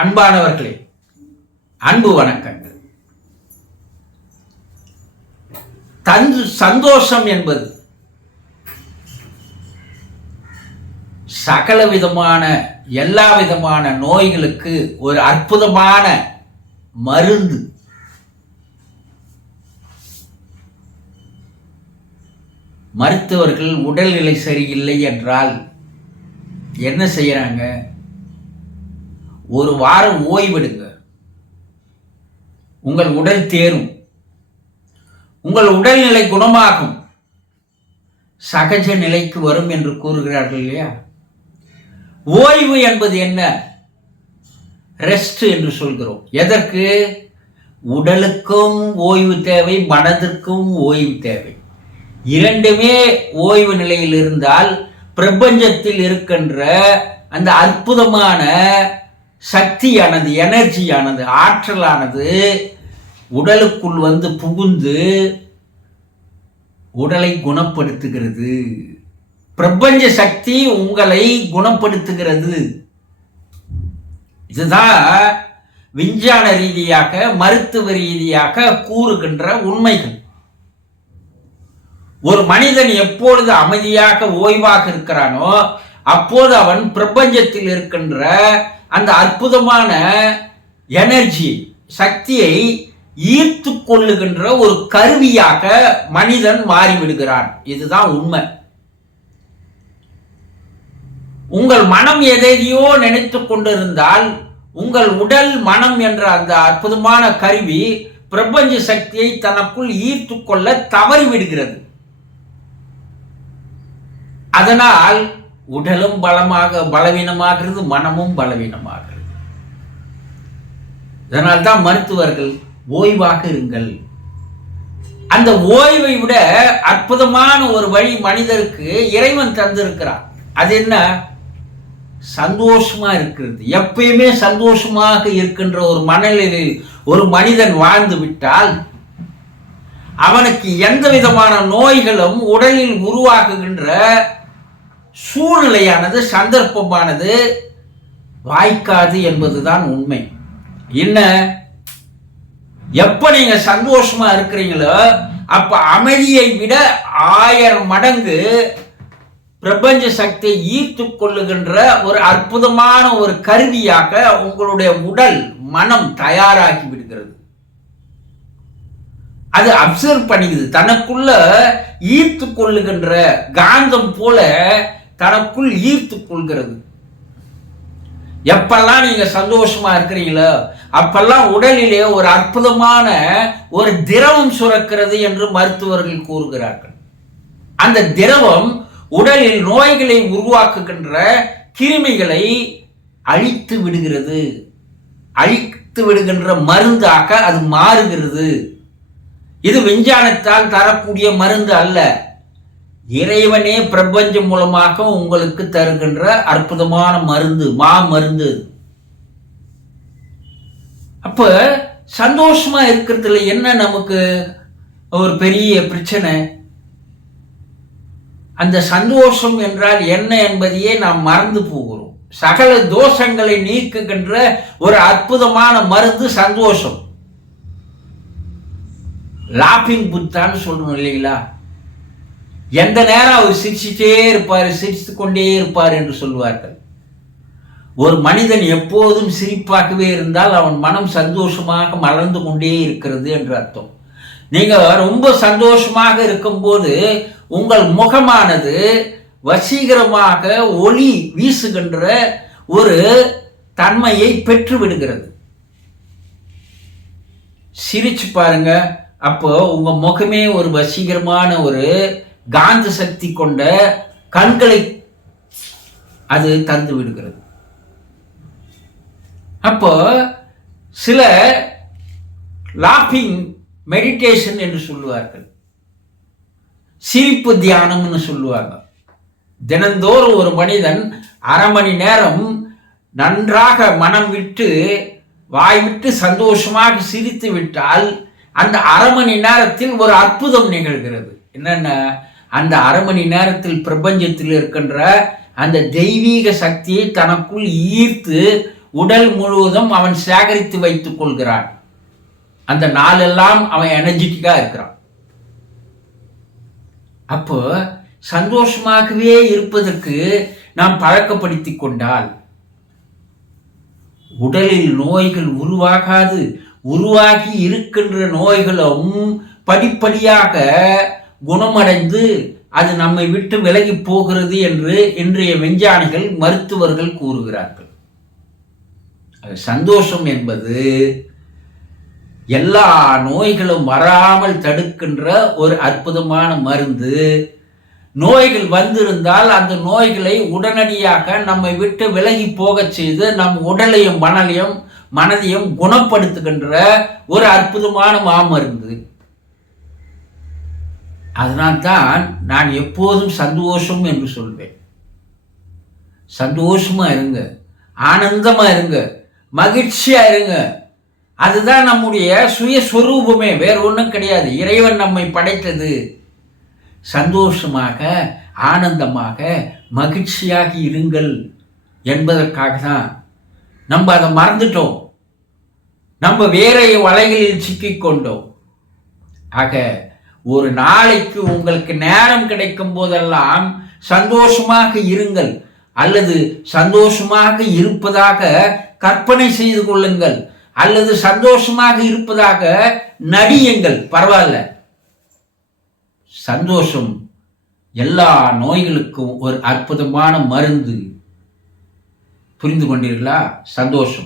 அன்பானவர்களே, அன்பு வணக்கங்கள். சந்தோஷம் என்பது சகல விதமான எல்லா விதமான நோய்களுக்கு ஒரு அற்புதமான மருந்து. மருத்துவர்கள் உடல்நிலை சரியில்லை என்றால் என்ன செய்யறாங்க? ஒரு வாரம் ஓய்வெடுங்க, உங்கள் உடல் தேரும், உங்கள் உடல்நிலை குணமாகும், சகஜ நிலைக்கு வரும் என்று கூறுகிறார்கள் இல்லையா? ஓய்வு என்பது என்ன? ரெஸ்ட் என்று சொல்கிறோம். எதற்கு? உடலுக்கும் ஓய்வு தேவை, மனதிற்கும் ஓய்வு தேவை. இரண்டுமே ஓய்வு நிலையில் இருந்தால் பிரபஞ்சத்தில் இருக்கின்ற அந்த அற்புதமான சக்தியானது, எனர்ஜியானது, ஆற்றலானது உடலுக்குள் வந்து புகுந்து உடலை குணப்படுத்துகிறது. பிரபஞ்ச சக்தி உங்களை குணப்படுத்துகிறது. இதுதான் விஞ்ஞான ரீதியாக, மருத்துவ ரீதியாக கூறுகின்ற உண்மைகள். ஒரு மனிதன் எப்பொழுது அமைதியாக ஓய்வாக இருக்கிறானோ அப்போது அவன் பிரபஞ்சத்தில் இருக்கின்ற அந்த அற்புதமான எனர்ஜி, சக்தியை ஈர்த்து கொள்ளுகின்ற ஒரு கருவியாக மனிதன் மாறிவிடுகிறான். இதுதான் உண்மை. உங்கள் மனம் எதையோ நினைத்து கொண்டிருந்தால் உங்கள் உடல், மனம் என்ற அந்த அற்புதமான கருவி பிரபஞ்ச சக்தியை தனக்குள் ஈர்த்து கொள்ள தவறிவிடுகிறது. அதனால் உடலும் பலவீனமாகிறது, மனமும் பலவீனமாகிறது. இதனால்தான் மருத்துவர்கள் ஓய்வாக இருங்கள். அந்த ஓய்வை விட அற்புதமான ஒரு வழி மனிதருக்கு இறைவன் தந்திருக்கிறார். அது என்ன? சந்தோஷமா இருக்கிறது. எப்பயுமே சந்தோஷமாக இருக்கின்ற ஒரு மனநிலையில் ஒரு மனிதன் வாழ்ந்து விட்டால் அவனுக்கு எந்த விதமான நோய்களும் உடலில் உருவாக்குகின்ற சூழ்நிலையானது, சந்தர்ப்பமானது வாய்க்காது என்பதுதான் உண்மை. என்ன? எப்ப நீங்க சந்தோஷமா இருக்கிறீங்களோ அப்ப அமைதியை விட 1000 மடங்கு பிரபஞ்ச சக்தியை ஈர்த்து கொள்ளுகின்ற ஒரு அற்புதமான ஒரு கருவியாக உங்களுடைய உடல், மனம் தயாராகி விடுகிறது. அது அப்சர்வ் பண்ணிக்குது, தனக்குள்ள ஈர்த்து கொள்ளுகின்ற காந்தம் போல தனக்குள் ஈர்த்து கொள்கிறது. எப்பெல்லாம் நீங்க சந்தோஷமா இருக்கிறீங்களோ அப்பெல்லாம் உடலிலே ஒரு அற்புதமான ஒரு திரவம் சுரக்கிறது என்று மருத்துவர்கள் கூறுகிறார்கள். அந்த திரவம் உடலில் நோய்களை உருவாக்குகின்ற கிருமிகளை அழித்து விடுகிறது. அழித்து விடுகின்ற மருந்தாக அது மாறுகிறது. இது விஞ்ஞானத்தால் தரக்கூடிய மருந்து அல்ல, இறைவனே பிரபஞ்சம் மூலமாக உங்களுக்கு தருகின்ற அற்புதமான மருந்து, மருந்து. அப்ப சந்தோஷமா இருக்கிறதுல என்ன நமக்கு ஒரு பெரிய பிரச்சனை? அந்த சந்தோஷம் என்றால் என்ன என்பதையே நாம் மறந்து போகிறோம். சகல தோஷங்களை நீக்குகின்ற ஒரு அற்புதமான மருந்து சந்தோஷம். லாபிங் புத்தான்னு சொல்றோம் இல்லைங்களா? எந்த நேரம் அவர் சிரிச்சுட்டே இருப்பார், சிரித்து கொண்டே இருப்பார் என்று சொல்வார்கள். ஒரு மனிதன் எப்போதும் சிரிப்பாகவே இருந்தால் அவன் மனம் சந்தோஷமாக மலர்ந்து கொண்டே இருக்கிறது என்று அர்த்தம். நீங்க ரொம்ப சந்தோஷமாக இருக்கும்போது உங்கள் முகமானது வசீகரமாக ஒளி வீசுகின்ற ஒரு தன்மையை பெற்று விடுகிறது. சிரிச்சு பாருங்க, அப்போ உங்க முகமே ஒரு வசீகரமான ஒரு காந்த சக்தி கொண்ட கண்களை அது தந்து விடுகிறது. அப்போ சில லாபிங் மெடிடேஷன் என்று சொல்லுவார்கள், சிரிப்பு தியானம்னு சொல்லுவாங்க. தினந்தோறும் ஒரு மனிதன் 1/2 மணி நேரம் நன்றாக மனம் விட்டு வாய் விட்டு சந்தோஷமாக சிரித்து விட்டால் அந்த 1/2 மணி நேரத்தில் ஒரு அற்புதம் நிகழ்கிறது. என்னென்ன? அந்த 1/2 மணி நேரத்தில் பிரபஞ்சத்தில் இருக்கின்ற அந்த தெய்வீக சக்தியை தனக்குள் ஈர்த்து உடல் முழுவதும் அவன் சேகரித்து வைத்துக் கொள்கிறான். அந்த நாளெல்லாம் அவன் எனர்ஜெட்டிக்கா இருக்கிறான். அப்போ சந்தோஷமாகவே இருப்பதற்கு நாம் பழக்கப்படுத்தி கொண்டால் உடலில் நோய்கள் உருவாகாது. உருவாகி இருக்கின்ற நோய்களும் படிப்படியாக குணமடைந்து அது நம்மை விட்டு விலகி போகிறது என்று இன்றைய விஞ்ஞானிகள் மருத்துவர்கள் கூறுகிறார்கள். சந்தோஷம் என்பது எல்லா நோய்களும் வராமல் தடுக்கின்ற ஒரு அற்புதமான மருந்து. நோய்கள் வந்திருந்தால் அந்த நோய்களை உடனடியாக நம்மை விட்டு விலகி போகச் செய்து நம் உடலையும் மனதையும் குணப்படுத்துகின்ற ஒரு அற்புதமான மாமருந்து. அதனால்தான் நான் எப்போதும் சந்தோஷம் என்று சொல்வேன். சந்தோஷமா இருங்க, ஆனந்தமா இருங்க, மகிழ்ச்சியா இருங்க. அதுதான் நம்முடைய சுயஸ்வரூபமே, வேற ஒன்றும் கிடையாது. இறைவன் நம்மை படைத்தது சந்தோஷமாக, ஆனந்தமாக, மகிழ்ச்சியாக இருங்கள் என்பதற்காக தான். நம்ம அதை மறந்துட்டோம். நம்ம வேற வலைகளில் சிக்கிக்கொண்டோம். ஆக ஒரு நாளைக்கு உங்களுக்கு நேரம் கிடைக்கும் போதெல்லாம் சந்தோஷமாக இருங்கள், அல்லது சந்தோஷமாக இருப்பதாக கற்பனை செய்து கொள்ளுங்கள், அல்லது சந்தோஷமாக இருப்பதாக நடியுங்கள், பரவாயில்ல. சந்தோஷம் எல்லா நோய்களுக்கும் ஒரு அற்புதமான மருந்து. புரிந்து கொண்டீர்களா? சந்தோஷம்.